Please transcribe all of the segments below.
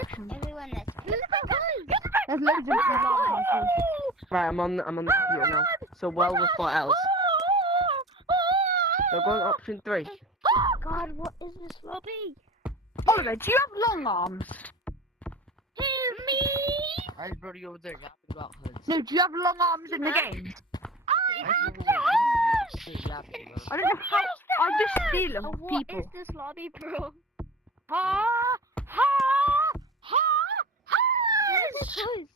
section. Everyone that's There's loads of lava monkeys. Right, I'm on the computer now. So well with what else? So go on option 3. God, what is this lobby? Oliver, do you have long arms? Help me! I brought you over there yapping about hoods. No, do you have long arms in the game? I have the I don't know how. I just steal them off What people. is this lobby, bro? Ha! Ha! Ha! Where's this house?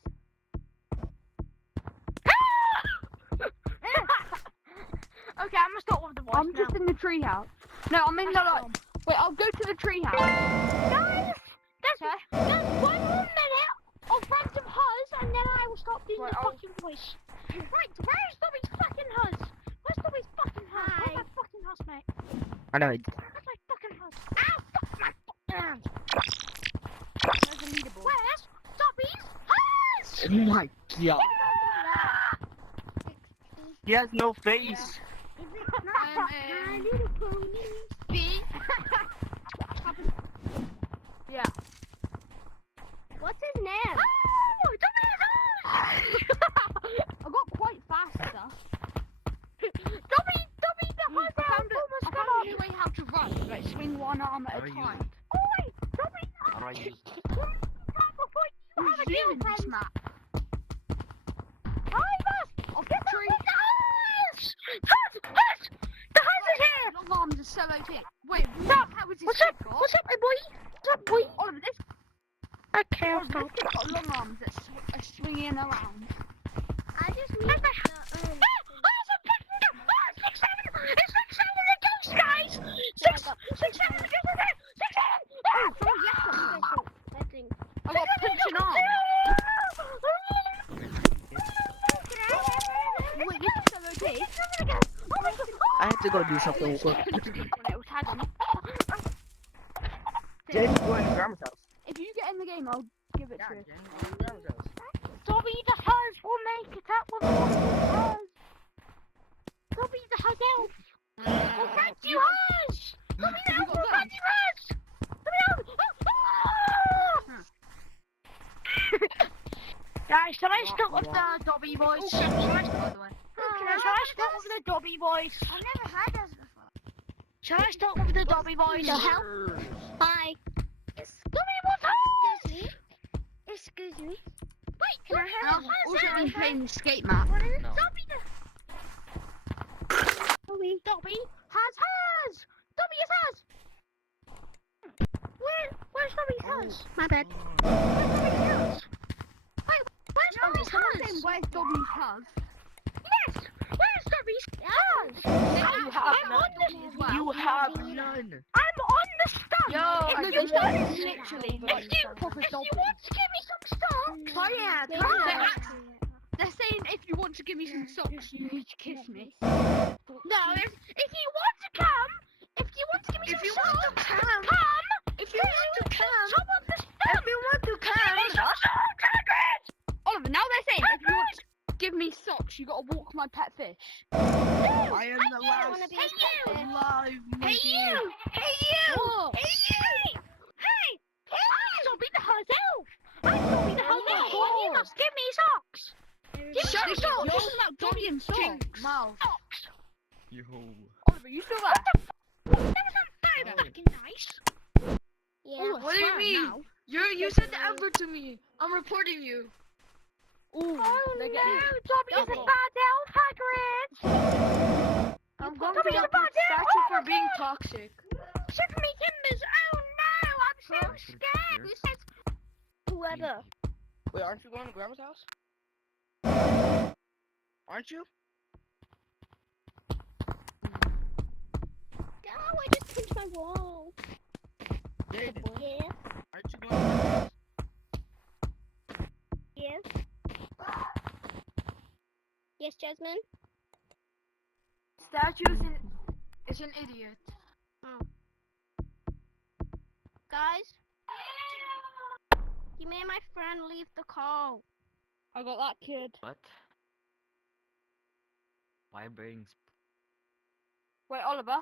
Okay, I'm gonna start with the voice. I'm just in the treehouse. No, I'm in the like. Wait, I'll go to the treehouse. Guys, there's 1 more minute of random huzz, and then I will stop doing the fucking voice. Right, where's Dobby's fucking huzz? Where's Dobby's fucking huzz? Where's my fucking huzz, mate? I know. Where's my fucking huzz? Ow, fuck my fucking hands. There's a leaderboard. Where's Dobby's huzz? Oh my god. He has no face. My little pony. B. Yeah. What's his name? Oh, I got quite fast, sir. Dobby, the huzz I found almost a got new way how to run. Like swing one arm at a time. Oi, Dobby, How do I use it? before you have a Zoom in girlfriend. this map. I'll get Tree. the huzz is here. Long arms are so OP. Wait, how is this What's up? kid got? What's up, my boy? What's up, boy? Oliver, this Okay, Oliver, this kid's got long arms that are swinging around. I just need the, it's 6-7 the ghost, guys! 6-7 the ghost! Oh, someone left us. I think. I got punching arm. Wait, this is so OP. I have to go do something real quick. It was tag on. Jen's going to grandma's house. If you get in the game, I'll give it to you. Jen's going to grandma's house. Dobby the huzz will make it up with huzz. Dobby the huzz elf. Oh, thank you, huzz. Dobby the elf will thank you, huzz. Guys, can I start with the Dobby voice? Shall I start with the Dobby voice? I've never had this before. Shall I start with the Dobby voice? Hi. Dobby, what's up? Excuse me. Wait, can I And have I've also been playing the skate map. What is it? No. Dobby Dobby has. Dobby has. Where's Dobby's house? My bad. Where's Dobby's house? Wait, where's Dobby's house? Where's Dobby's house? Yes. Where's Dobby's house? You have I'm none. on the. You have none. I'm on the stuff. Yo, if you this want, is literally like if you proper want Dobby. to give me some stuff, Oh yeah, they're saying if you want to give me some socks, you need to kiss me. no. If you want to come, if you want to give me If some you stuff, want to come, if you want to come, some of the stuff. if you want to Give me some come, socks, Hagrid. Oliver, now they're saying if you want to give me socks, you gotta walk my pet fish. I am the wanna last be a pet fish. alive Hey monkey. you! Hey you! What? Hey you! Hey! I don't be the huzz elf! I don't be the huzz elf! You must give me socks! Give me Shut some up! socks! You're talking about Dobby and socks. Mouth. Socks! Yo. Oliver, you still there? That was not very fucking nice! Yeah. Oh, I What do you swear mean? now. You said the N word to me. I'm reporting you. Ooh, Oh they're no! getting Dobby is a double. bad elf, Hagrid! I'm going going to to the get bad elf! statue for being toxic. Shiver me timbers! Oh no! I'm so scared! Who says whoever? Wait, aren't you going to grandma's house? Aren't you? Oh, I just pinched my wall. David, Yeah. aren't you going to grandma's house? Yes. Yes, Jasmine? Statue is an idiot. Guys? You made my friend leave the call. I got that kid. What? Why brings? Wait, Oliver.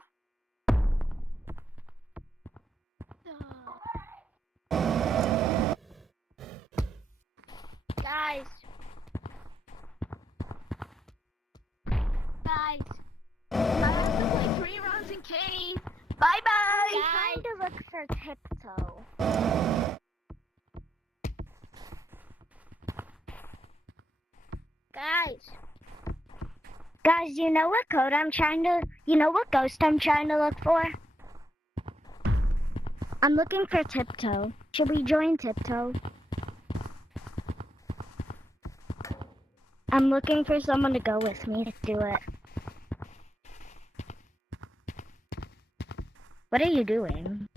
Guys. Guys. I have to play 3 rounds in Kane. Bye bye. Guys. I'm trying to look for Tiptoe. Guys. Guys, you know what code I'm trying to... You know what ghost I'm trying to look for? I'm looking for Tiptoe. Should we join Tiptoe? I'm looking for someone to go with me to do it. What are you doing?